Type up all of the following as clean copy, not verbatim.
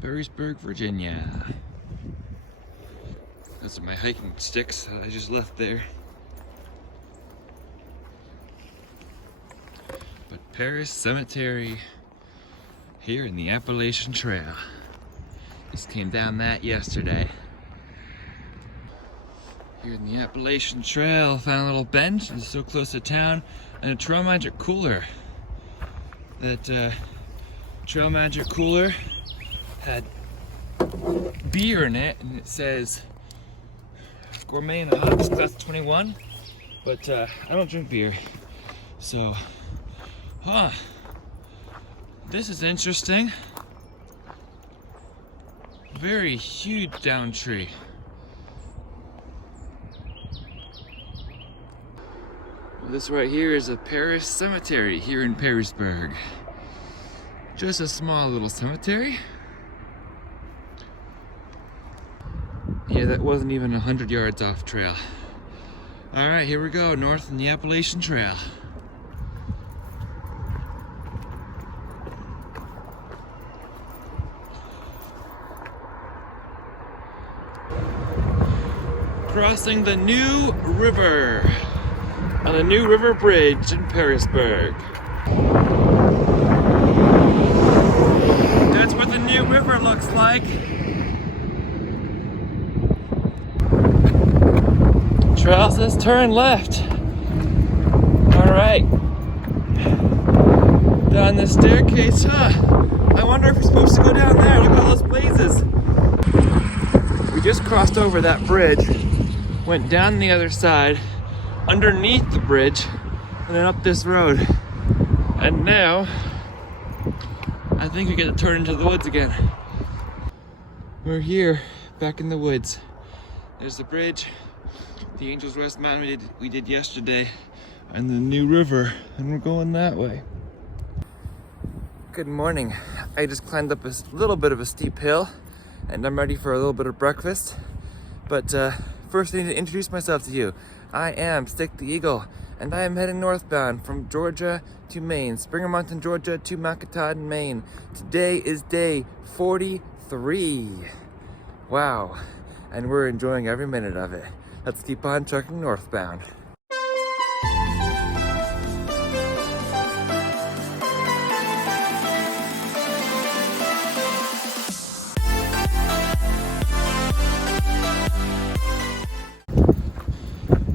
Perrysburg, Virginia. Those are my hiking sticks that I just left there. But Paris Cemetery here in the Appalachian Trail. Just came down that yesterday. Here in the Appalachian Trail, found a little bench. It's so close to town, and a Trail Magic cooler. That Trail Magic cooler had beer in it, and it says gourmet and hot, class 21. But I don't drink beer, so this is interesting. Very huge down tree. This right here is a Paris cemetery here in Perrysburg. Just a small little cemetery. Yeah, that wasn't even 100 yards off trail. All right, here we go, north in the Appalachian Trail. Crossing the New River on the New River Bridge in Perrysburg. That's what the New River looks like. Trail says turn left. All right. Down the staircase, I wonder if we're supposed to go down there. Look at all those blazes. We just crossed over that bridge, went down the other side, underneath the bridge, and then up this road. And now, I think we get to turn into the woods again. We're here, back in the woods. There's the bridge, the Angels Rest Mountain we did yesterday, and the New River, and we're going that way. Good morning. I just climbed up a little bit of a steep hill, and I'm ready for a little bit of breakfast. But first I need to introduce myself to you. I am Stick the Eagle, and I am heading northbound from Georgia to Maine, Springer Mountain, Georgia to Mount Katahdin, Maine. Today is day 43. Wow, and we're enjoying every minute of it. Let's keep on trucking northbound.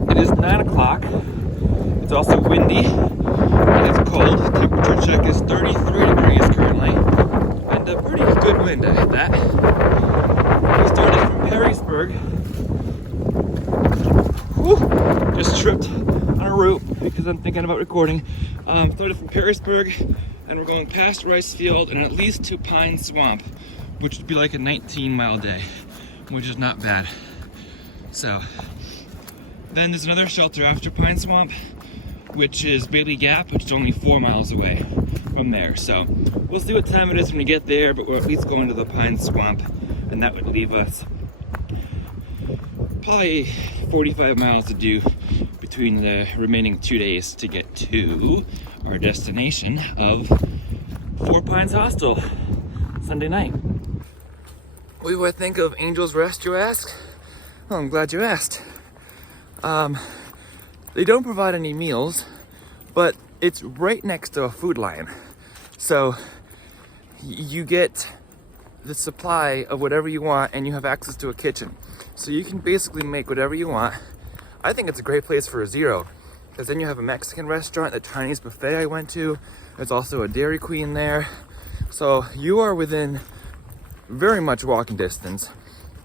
It is 9 o'clock. It's also windy and it's cold. Temperature check is 33 degrees currently, and a pretty good wind at that. We started from Perrysburg. Whew, just tripped on a rope because I'm thinking about recording. Started from Perrysburg, and we're going past Rice Field and at least to Pine Swamp, which would be like a 19-mile day, which is not bad. So then there's another shelter after Pine Swamp, which is Bailey Gap, which is only 4 miles away from there. So we'll see what time it is when we get there, but we're at least going to the Pine Swamp, and that would leave us probably 45 miles to do between the remaining 2 days to get to our destination of Four Pines Hostel Sunday night. What do I think of Angels Rest, you ask? Well, I'm glad you asked. They don't provide any meals, but it's right next to a food line. So you get the supply of whatever you want, and you have access to a kitchen. So you can basically make whatever you want. I think it's a great place for a zero, because then you have a Mexican restaurant, the Chinese buffet I went to. There's also a Dairy Queen there. So you are within very much walking distance,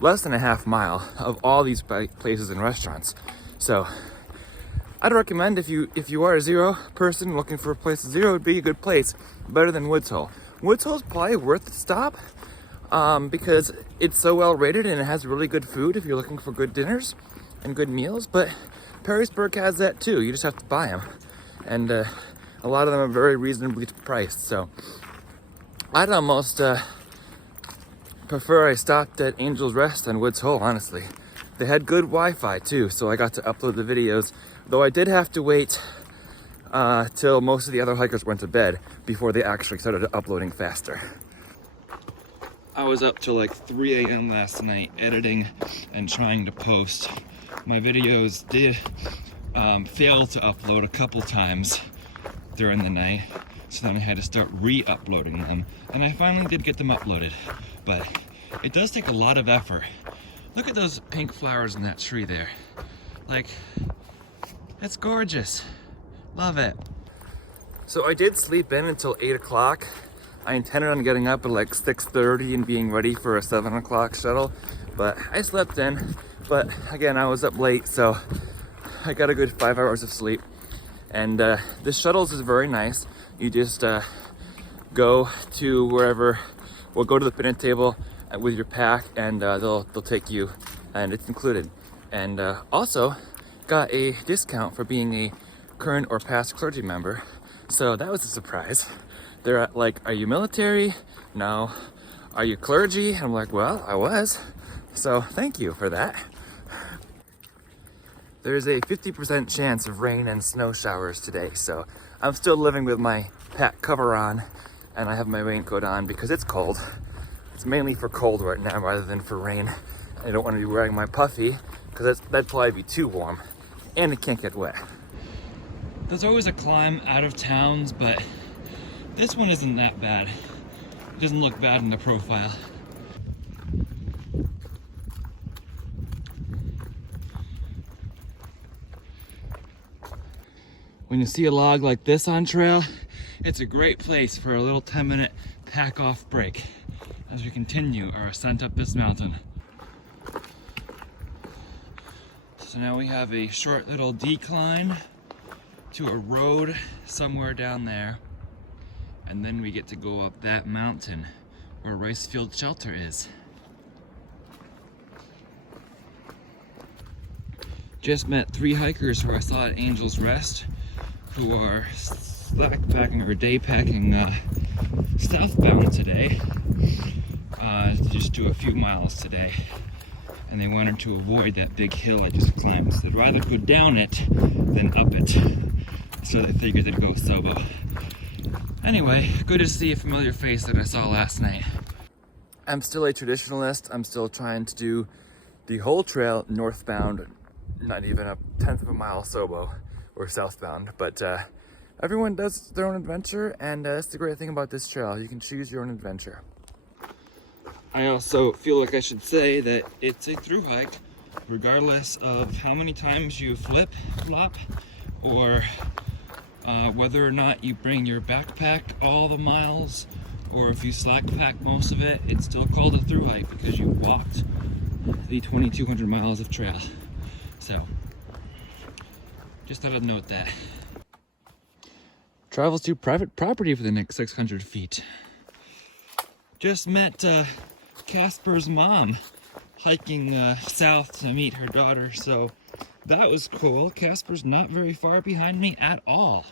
less than a half mile of all these places and restaurants. So I'd recommend if you are a zero person looking for a place to zero, it would be a good place, better than Woods Hole. Woods Hole's probably worth the stop because it's so well rated and it has really good food if you're looking for good dinners and good meals. But Perrysburg has that too. You just have to buy them, and a lot of them are very reasonably priced. So I'd almost prefer I stopped at Angels Rest than Woods Hole, honestly. They had good Wi-Fi too, so I got to upload the videos, though I did have to wait till most of the other hikers went to bed before they actually started uploading faster. I was up till like 3 a.m. last night editing and trying to post. My videos did fail to upload a couple times during the night, so then I had to start re-uploading them, and I finally did get them uploaded, but it does take a lot of effort. Look at those pink flowers in that tree there. Like, it's gorgeous. Love it. So I did sleep in until 8 o'clock. I intended on getting up at like 6:30 and being ready for a 7 o'clock shuttle, but I slept in. But again, I was up late, so I got a good 5 hours of sleep. And the shuttles is very nice. You just go to wherever, well, go to the picnic table with your pack, and they'll take you, and it's included. And also got a discount for being a current or past clergy member, so that was a surprise. They're like, "Are you military?" "No." "Are you clergy?" I'm like, "Well, I was, so thank you for that." There's a 50% chance of rain and snow showers today, so I'm still living with my pack cover on, and I have my raincoat on because it's cold. It's mainly for cold right now rather than for rain. I don't want to be wearing my puffy because that'd probably be too warm, and it can't get wet. There's always a climb out of towns, but this one isn't that bad. It doesn't look bad in the profile. When you see a log like this on trail, it's a great place for a little 10-minute pack-off break as we continue our ascent up this mountain. So now we have a short little decline to a road somewhere down there, and then we get to go up that mountain where Rice Field Shelter is. Just met 3 hikers who I saw at Angel's Rest, who are slack packing or day packing southbound today, just do a few miles today, and they wanted to avoid that big hill I just climbed, so they'd rather go down it than up it, so they figured they'd go solo. Anyway, good to see a familiar face that I saw last night. I'm still a traditionalist. I'm still trying to do the whole trail northbound, not even a 1/10 of a mile solo or southbound, but everyone does their own adventure, and that's the great thing about this trail. You can choose your own adventure. I also feel like I should say that it's a through hike, regardless of how many times you flip, flop, or whether or not you bring your backpack all the miles, or if you slack pack most of it. It's still called a through hike because you walked the 2,200 miles of trail. So, just thought I'd note that. Travels to private property for the next 600 feet. Just met Casper's mom hiking south to meet her daughter, so that was cool. Casper's not very far behind me at all.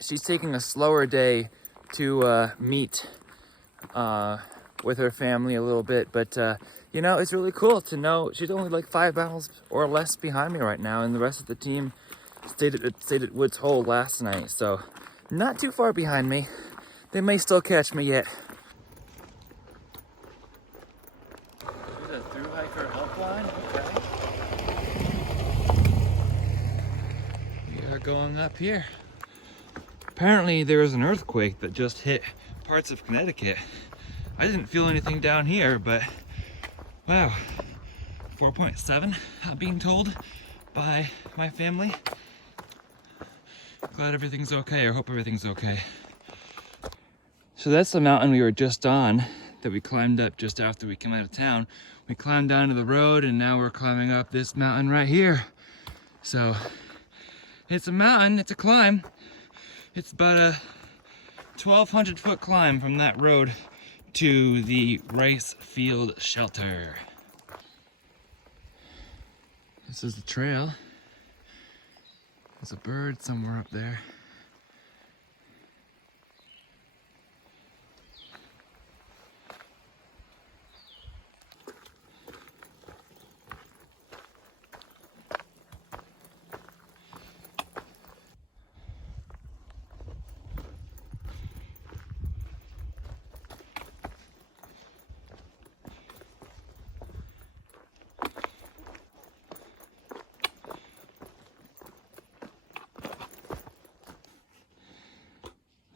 She's taking a slower day to meet with her family a little bit, but you know, it's really cool to know she's only like 5 miles or less behind me right now, and the rest of the team stayed at Woods Hole last night, so not too far behind me. They may still catch me yet. There's a through hiker helpline. Okay. We are going up here. Apparently there was an earthquake that just hit parts of Connecticut. I didn't feel anything down here, but wow, 4.7, I'm being told by my family. Glad everything's okay, or hope everything's okay. So that's the mountain we were just on, that we climbed up just after we came out of town. We climbed down to the road, and now we're climbing up this mountain right here. So it's a mountain, it's a climb. It's about a 1,200 foot climb from that road to the Rice Field Shelter. This is the trail. There's a bird somewhere up there.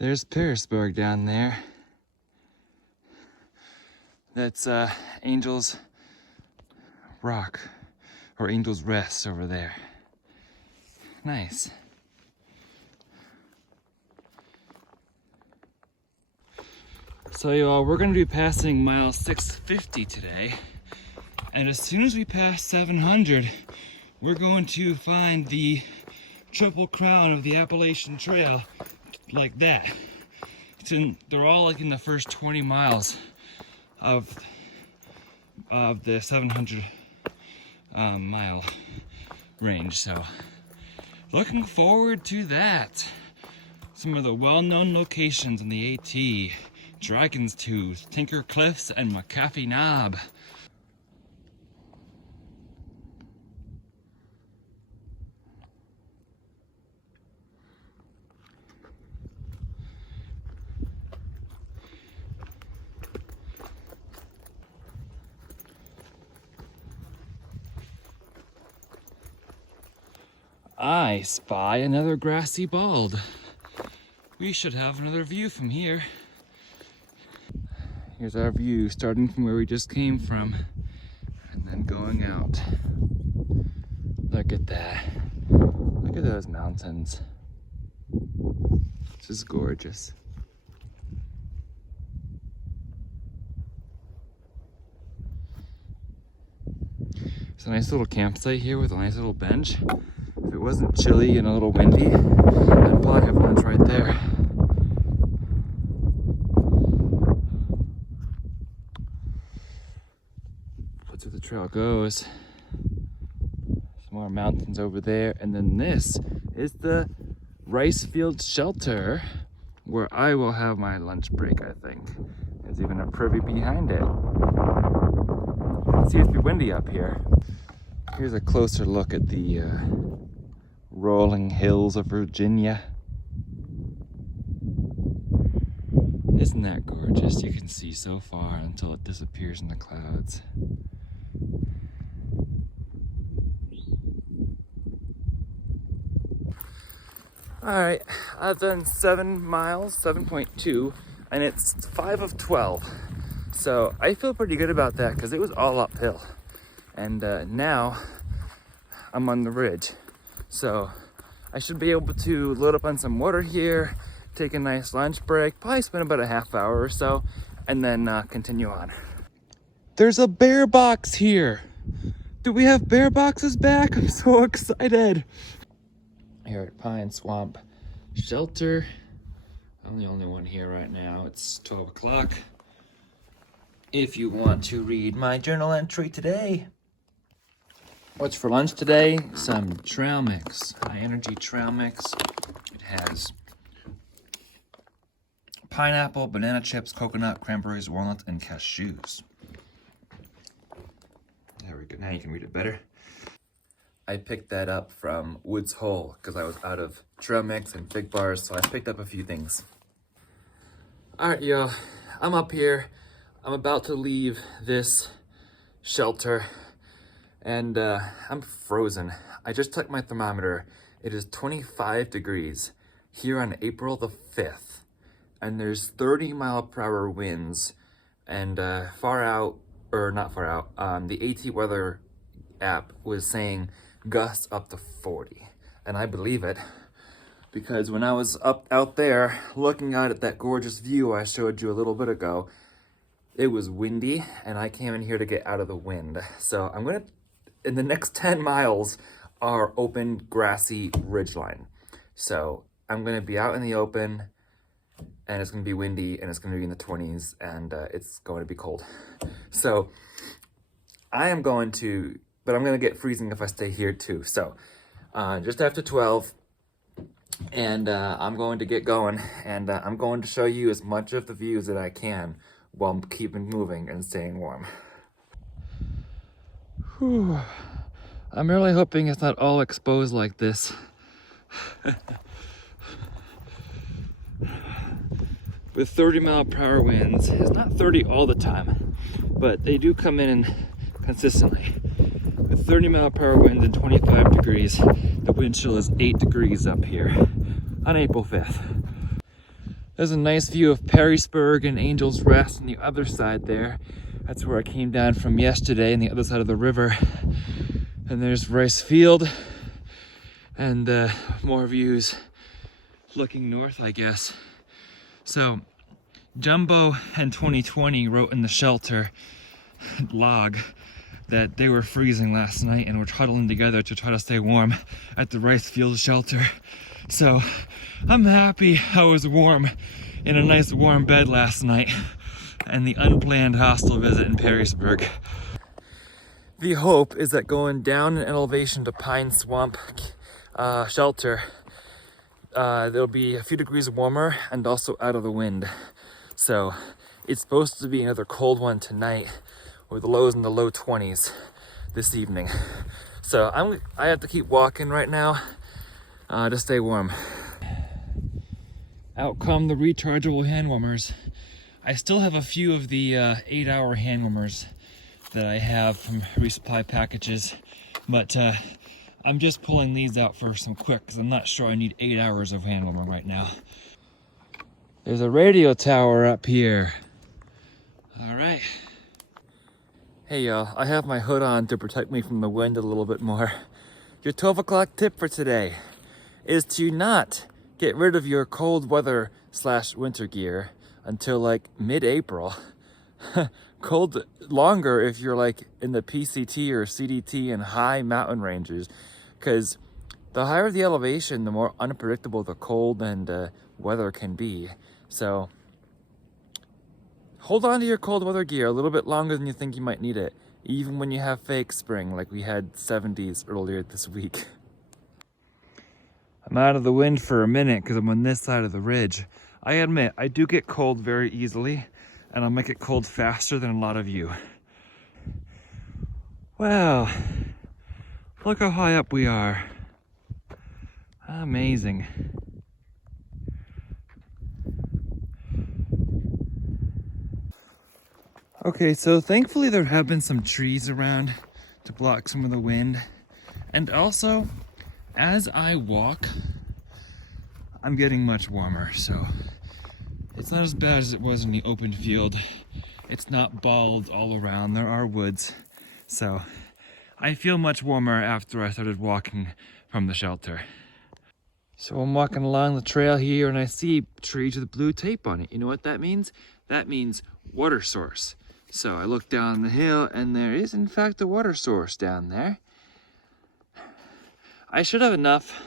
There's Pearisburg down there. That's Angel's Rock, or Angel's Rest over there. Nice. So y'all, we're gonna be passing mile 650 today. And as soon as we pass 700, we're going to find the Triple Crown of the Appalachian Trail like that. They're all like in the first 20 miles of the 700 mile range. So looking forward to that. Some of the well-known locations in the AT: Dragon's Tooth, Tinker Cliffs, and McAfee Knob. I spy another grassy bald. We should have another view from here. Here's our view, starting from where we just came from and then going out. Look at that. Look at those mountains. This is gorgeous. It's a nice little campsite here with a nice little bench. If it wasn't chilly and a little windy, I'd probably have lunch right there. That's where the trail goes. Some more mountains over there, and then this is the rice field shelter where I will have my lunch break, I think. There's even a privy behind it. It seems to be windy up here. Here's a closer look at the rolling hills of Virginia. Isn't that gorgeous? You can see so far until it disappears in the clouds. Alright, I've done 7 miles, 7.2, and it's 5 of 12. So I feel pretty good about that because it was all uphill. And now I'm on the ridge. So I should be able to load up on some water here, take a nice lunch break, probably spend about a half hour or so, and then continue on. There's a bear box here. Do we have bear boxes back? I'm so excited. Here at Pine Swamp Shelter. I'm the only one here right now. It's 12 o'clock. If you want to read my journal entry today. What's for lunch today? Some trail mix, high energy trail mix. It has pineapple, banana chips, coconut, cranberries, walnuts, and cashews. There we go, now you can read it better. I picked that up from Woods Hole because I was out of trail mix and fig bars, so I picked up a few things. All right, y'all, I'm up here. I'm about to leave this shelter. And I'm frozen. I just took my thermometer. It is 25 degrees here on April the 5th. And there's 30-mile-per-hour winds. And the AT weather app was saying gusts up to 40. And I believe it. Because when I was out there looking out at that gorgeous view I showed you a little bit ago, it was windy and I came in here to get out of the wind. So I'm gonna, in the next 10 miles are open grassy ridgeline. So I'm gonna be out in the open and it's gonna be windy and it's gonna be in the 20s and it's going to be cold. So I'm gonna get freezing if I stay here too. So just after 12 and I'm going to get going and I'm going to show you as much of the views that I can while I'm keeping moving and staying warm. Whew. I'm really hoping it's not all exposed like this. With 30-mile-per-hour winds, it's not 30 all the time, but they do come in consistently. With 30-mile-per-hour winds and 25 degrees, the wind chill is 8 degrees up here on April 5th. There's a nice view of Perrysburg and Angel's Rest on the other side there. That's where I came down from yesterday, on the other side of the river. And there's Rice Field and more views looking north, I guess. So Jumbo and 2020 wrote in the shelter log that they were freezing last night and were huddling together to try to stay warm at the Rice Field shelter. So I'm happy I was warm in a nice warm bed last night and the unplanned hostel visit in Perrysburg. The hope is that going down in elevation to Pine Swamp shelter, there'll be a few degrees warmer and also out of the wind. So it's supposed to be another cold one tonight with the lows in the low 20s this evening. So I have to keep walking right now to stay warm. Out come the rechargeable hand warmers. I still have a few of the 8-hour hand warmers that I have from resupply packages, but I'm just pulling these out for some quick because I'm not sure I need 8 hours of hand warmer right now. There's a radio tower up here. All right. Hey y'all, I have my hood on to protect me from the wind a little bit more. Your 12 o'clock tip for today is to not get rid of your cold weather / winter gear until like mid-April. Cold longer if you're like in the PCT or CDT and high mountain ranges, because the higher the elevation, the more unpredictable the cold and weather can be. So hold on to your cold weather gear a little bit longer than you think you might need it, even when you have fake spring like we had 70s earlier this week. I'm out of the wind for a minute because I'm on this side of the ridge. I admit, I do get cold very easily, and I'll make it cold faster than a lot of you. Wow, look how high up we are. Amazing. Okay, so thankfully there have been some trees around to block some of the wind. And also, as I walk, I'm getting much warmer, so it's not as bad as it was in the open field. It's not bald all around, there are woods. So I feel much warmer after I started walking from the shelter. So I'm walking along the trail here and I see trees with blue tape on it. You know what that means? That means water source. So I look down the hill and there is in fact a water source down there. I should have enough.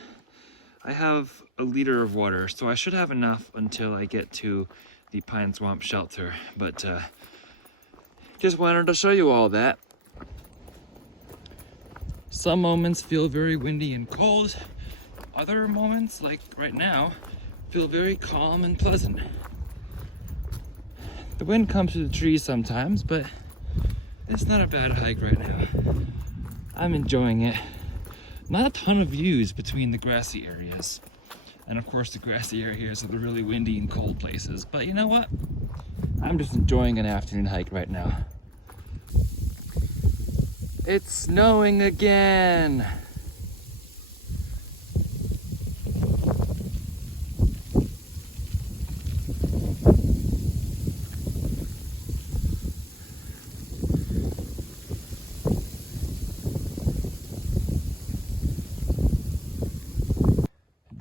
I have a liter of water, so I should have enough until I get to the Pine Swamp shelter. But just wanted to show you all that. Some moments feel very windy and cold. Other moments, like right now, feel very calm and pleasant. The wind comes through the trees sometimes, but it's not a bad hike right now. I'm enjoying it. Not a ton of views between the grassy areas. And of course the grassy areas are the really windy and cold places. But you know what? I'm just enjoying an afternoon hike right now. It's snowing again.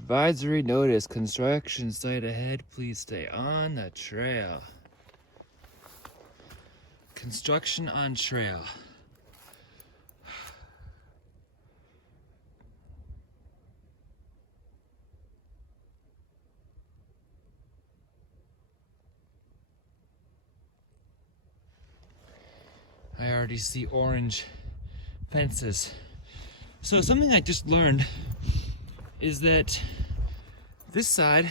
Advisory notice, construction site ahead, please stay on the trail. Construction on trail. I already see orange fences. So something I just learned is that this side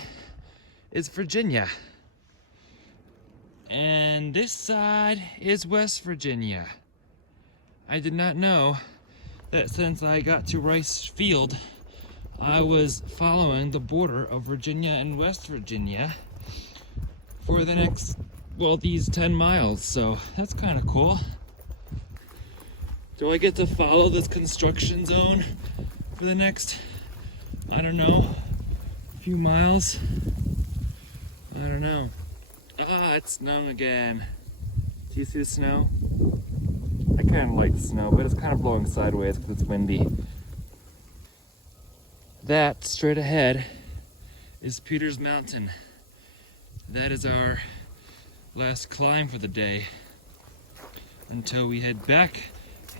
is Virginia and this side is West Virginia. I did not know that since I got to Rice Field, I was following the border of Virginia and West Virginia for the next, well, these 10 miles. So that's kind of cool. Do I get to follow this construction zone for the next, I don't know, few miles? I don't know. Ah, it's snowing again. Do you see the snow? I kind of like the snow, but it's kind of blowing sideways because it's windy. That, straight ahead, is Peters Mountain. That is our last climb for the day until we head back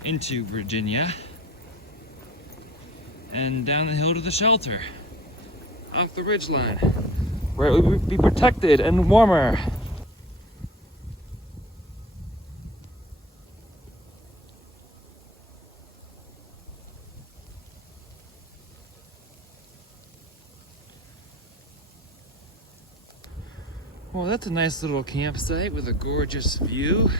into Virginia and down the hill to the shelter off the ridgeline, where it will be protected and warmer. Well, that's a nice little campsite with a gorgeous view.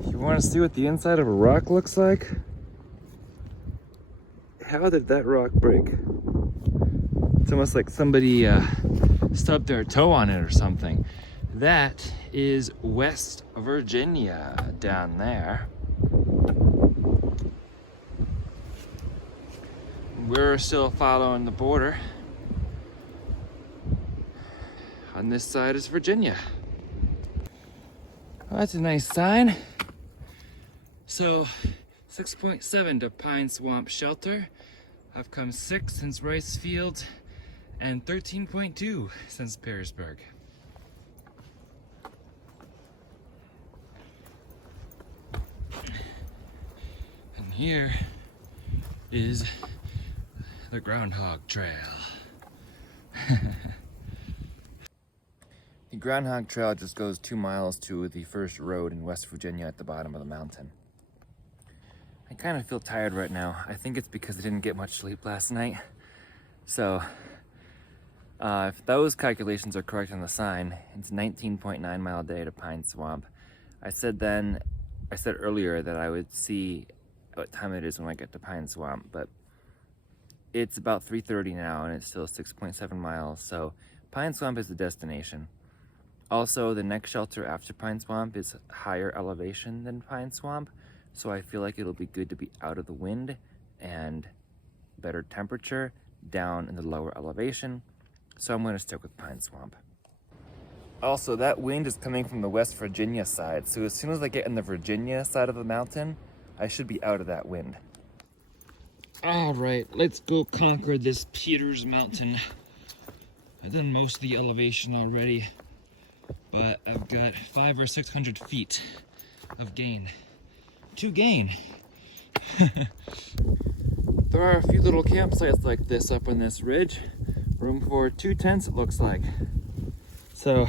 If you want to see what the inside of a rock looks like, how did that rock break? It's almost like somebody stubbed their toe on it or something. That is West Virginia down there. We're still following the border. On this side is Virginia. Well, that's a nice sign. So 6.7 to Pine Swamp Shelter. I've come 6 since Rice Fields and 13.2 since Pearisburg. And here is the Groundhog Trail. The Groundhog Trail just goes 2 miles to the first road in West Virginia at the bottom of the mountain. I kind of feel tired right now. I think it's because I didn't get much sleep last night. So, if those calculations are correct on the sign, it's 19.9 mile day to Pine Swamp. I said earlier that I would see what time it is when I get to Pine Swamp, but it's about 3:30 now and it's still 6.7 miles, so Pine Swamp is the destination. Also, the next shelter after Pine Swamp is higher elevation than Pine Swamp, so I feel like it'll be good to be out of the wind and better temperature down in the lower elevation, so I'm going to stick with Pine Swamp. Also, that wind is coming from the West Virginia side, so as soon as I get in the Virginia side of the mountain, I should be out of that wind. All right, let's go conquer this Peters Mountain. I've done most of the elevation already, but I've got 500 or 600 feet of gain to gain. There are a few little campsites like this up on this ridge. Room for 2 tents, it looks like. So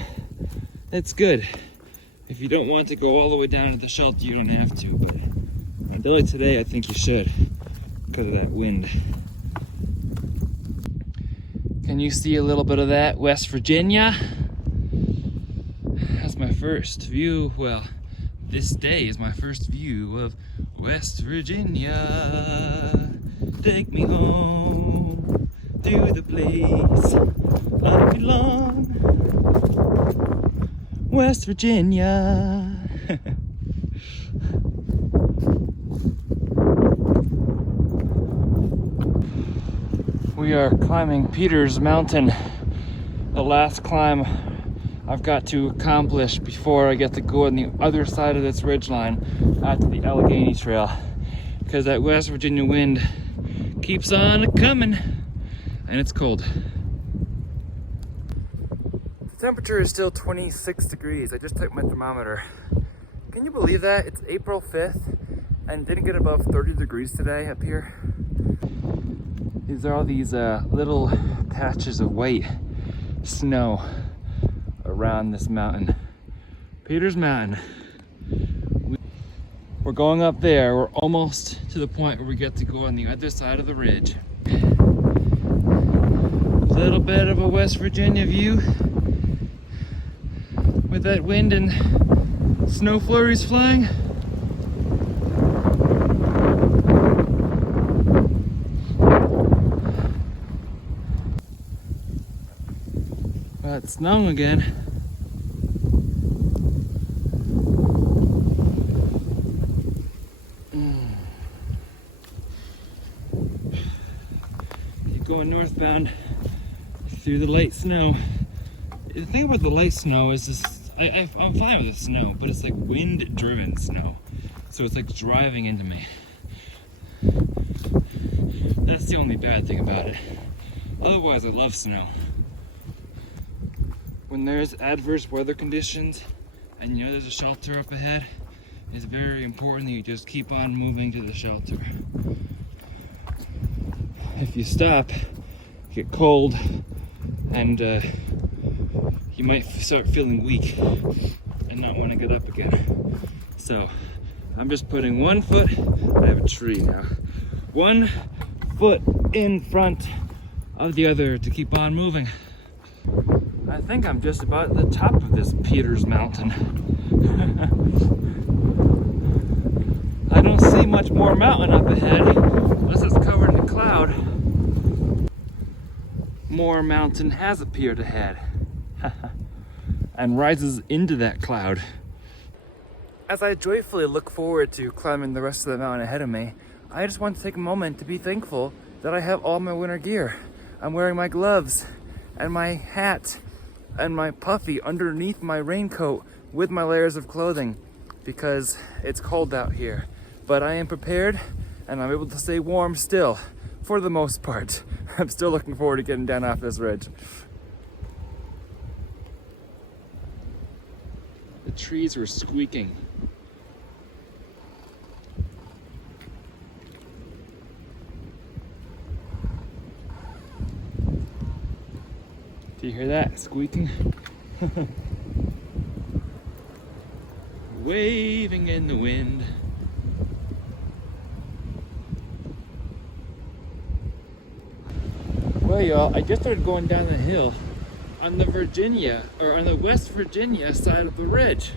it's good. If you don't want to go all the way down to the shelter, you don't have to, but on a day like today, I think you should, because of that wind. Can you see a little bit of that West Virginia? That's my first view. Well, this day is my first view of West Virginia. Take me home to the place I belong. West Virginia. We are climbing Peters Mountain, the last climb I've got to accomplish before I get to go on the other side of this ridgeline out to the Allegheny Trail, because that West Virginia wind keeps on coming and it's cold. The temperature is still 26 degrees. I just took my thermometer. Can you believe that? It's April 5th and didn't get above 30 degrees today up here. These are all these little patches of white snow around this mountain. Peters Mountain. We're going up there. We're almost to the point where we get to go on the other side of the ridge. A little bit of a West Virginia view with that wind and snow flurries flying. Well, it's snowing again. going northbound through the light snow. The thing about the light snow is this, I'm fine with the snow, but it's like wind-driven snow. So it's like driving into me. That's the only bad thing about it. Otherwise, I love snow. When there's adverse weather conditions and you know there's a shelter up ahead, it's very important that you just keep on moving to the shelter. If you stop, you get cold, and you might start feeling weak and not want to get up again. So I'm just putting 1 foot, I have a tree now, 1 foot in front of the other to keep on moving. I think I'm just about at the top of this Peters Mountain. I don't see much more mountain up ahead unless it's covered in a cloud. More mountain has appeared ahead and rises into that cloud. As I joyfully look forward to climbing the rest of the mountain ahead of me, I just want to take a moment to be thankful that I have all my winter gear. I'm wearing my gloves and my hat and my puffy underneath my raincoat with my layers of clothing because it's cold out here. But I am prepared and I'm able to stay warm still, for the most part. I'm still looking forward to getting down off this ridge. The trees were squeaking. Do you hear that squeaking? Waving in the wind. Well, y'all, I just started going down the hill on the West Virginia side of the ridge,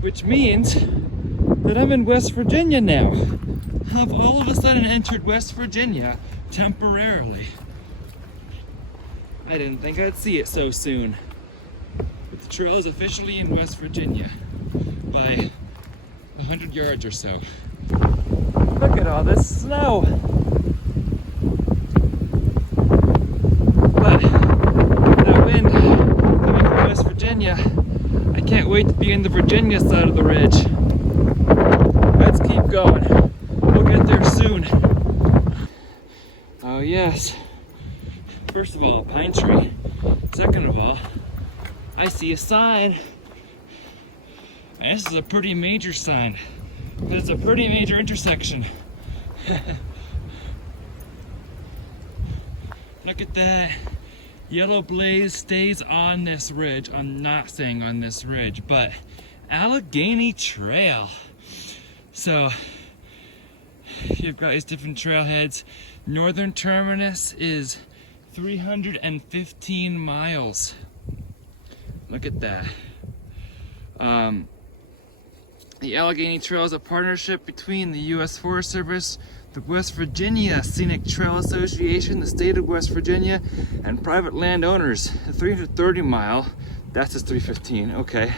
which means that I'm in West Virginia now. I've all of a sudden entered West Virginia temporarily. I didn't think I'd see it so soon. But the trail is officially in West Virginia by 100 yards or so. Look at all this snow. But that wind coming from West Virginia, I can't wait to be in the Virginia side of the ridge. Let's keep going. We'll get there soon. Oh yes. First of all, a pine tree. Second of all, I see a sign. And this is a pretty major sign. But it's a pretty major intersection. Look at that. Yellow blaze stays on this ridge. I'm not saying on this ridge, but Allegheny Trail. So you've got these different trailheads. Northern terminus is 315 miles. Look at that. The Allegheny Trail is a partnership between the U.S. Forest Service, the West Virginia Scenic Trail Association, the state of West Virginia, and private landowners. The 330 mile, that's just 315, okay.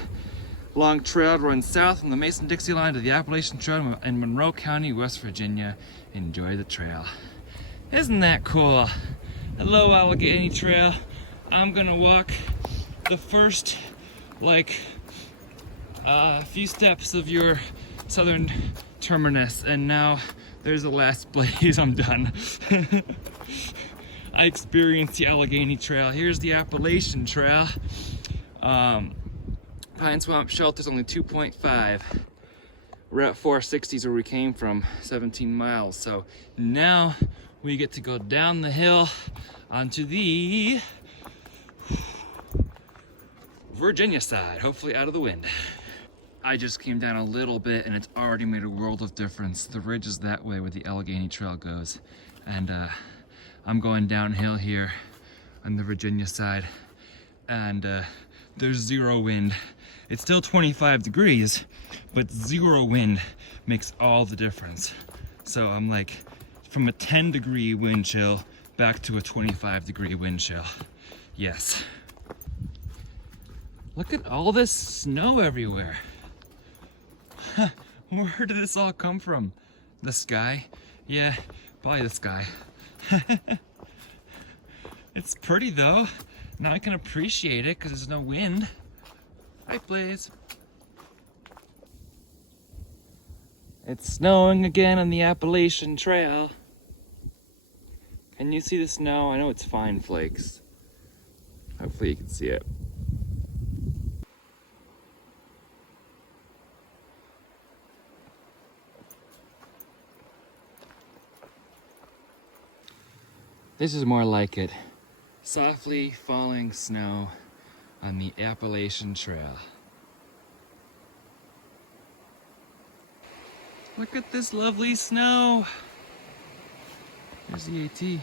Long trail runs south from the Mason-Dixie line to the Appalachian Trail in Monroe County, West Virginia. Enjoy the trail. Isn't that cool? Hello, Allegheny Trail. I'm gonna walk the first, few steps of your southern terminus, and now there's the last blaze. I'm done. I experienced the Allegheny Trail. Here's the Appalachian Trail. Pine Swamp Shelter's only 2.5. We're at 460s where we came from, 17 miles. So now we get to go down the hill onto the Virginia side, hopefully out of the wind. I just came down a little bit and it's already made a world of difference. The ridge is that way where the Allegheny Trail goes. And I'm going downhill here on the Virginia side, and there's zero wind. It's still 25 degrees, but zero wind makes all the difference. So I'm like from a 10-degree wind chill back to a 25-degree wind chill. Yes. Look at all this snow everywhere. Where did this all come from? The sky? Yeah, probably the sky. It's pretty though. Now I can appreciate it because there's no wind. Hi, Blaze. It's snowing again on the Appalachian Trail. Can you see the snow? I know it's fine flakes. Hopefully you can see it. This is more like it. Softly falling snow on the Appalachian Trail. Look at this lovely snow. Here's the AT.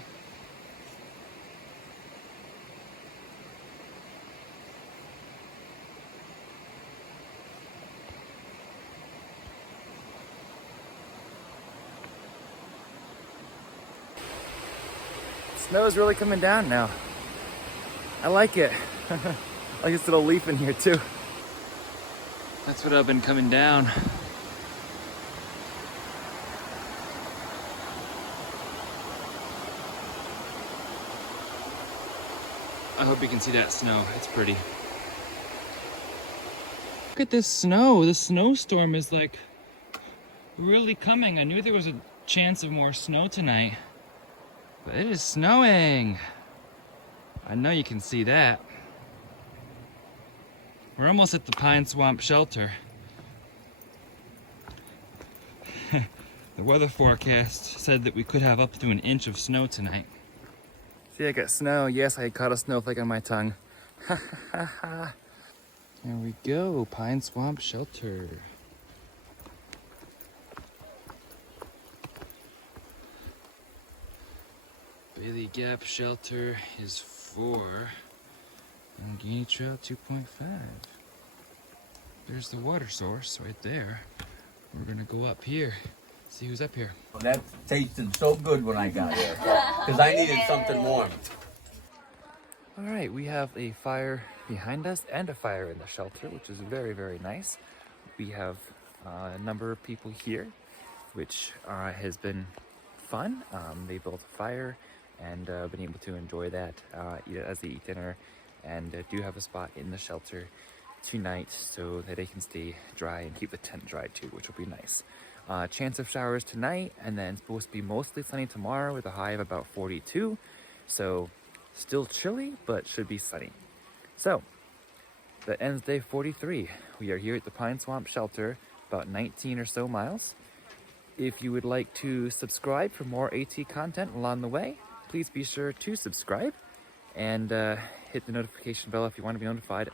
Snow is really coming down now. I like it. I like this little leaf in here too. That's what I've been coming down. I hope you can see that snow. It's pretty. Look at this snow. The snowstorm is like really coming. I knew there was a chance of more snow tonight, but it is snowing. I know you can see that. We're almost at the Pine Swamp Shelter. The weather forecast said that we could have up to an inch of snow tonight. See, I got snow. Yes, I caught a snowflake on my tongue. Ha ha ha ha. There we go, Pine Swamp Shelter. Bailey Gap Shelter is 4, and Guinea Trail 2.5. There's the water source right there. We're gonna go up here, see who's up here. Well, that tasted so good when I got here, because I needed something warm. All right, we have a fire behind us and a fire in the shelter, which is very, very nice. We have a number of people here, which has been fun. They built a fire and been able to enjoy that eat it as they eat dinner, and do have a spot in the shelter tonight so that they can stay dry and keep the tent dry too, which will be nice. Chance of showers tonight, and then supposed to be mostly sunny tomorrow with a high of about 42. So still chilly, but should be sunny. So that ends day 43. We are here at the Pine Swamp Shelter, about 19 or so miles. If you would like to subscribe for more AT content along the way, please be sure to subscribe and hit the notification bell if you want to be notified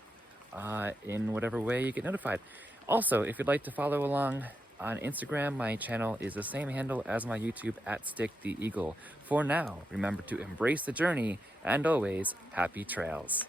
in whatever way you get notified. Also, if you'd like to follow along on Instagram, my channel is the same handle as my YouTube, @StickTheEagle. For now, remember to embrace the journey and always happy trails.